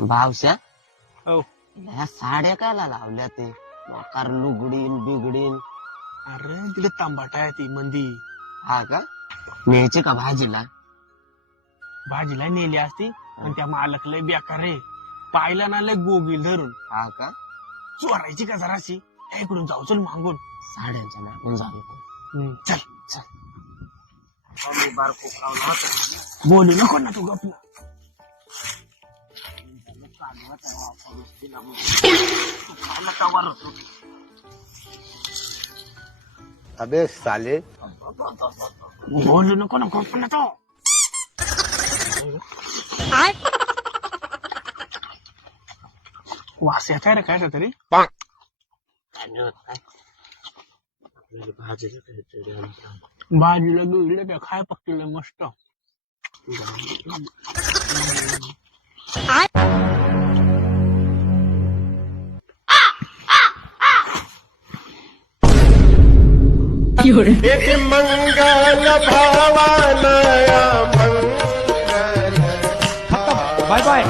भावश्या हो. ह्या साड्या कायला लावल्या ते वाकार लुगडीन बिगडीन. अरे तिला तांबाटा आहे ती मंदी. हा का न्यायचे का भाजीला? भाजीला नेली असती पण त्या मालक लय बेकार रे. पाहिला ना लय गोगील धरून. हा का चोरायची का जराशी. इकडून जाऊ चल मागून. साड्यांच्या मागून जाऊ नको. चल मी बारको खावला होता. बोलू नको ना तू गप. अबे साले बोलू नको ना गप ना तो. वास येत आहे रे काय तरी. भाजीला काहीतरी भाजीला बिगडे काय खाय पकले मस्त. मंगल भावानया बाय बाय.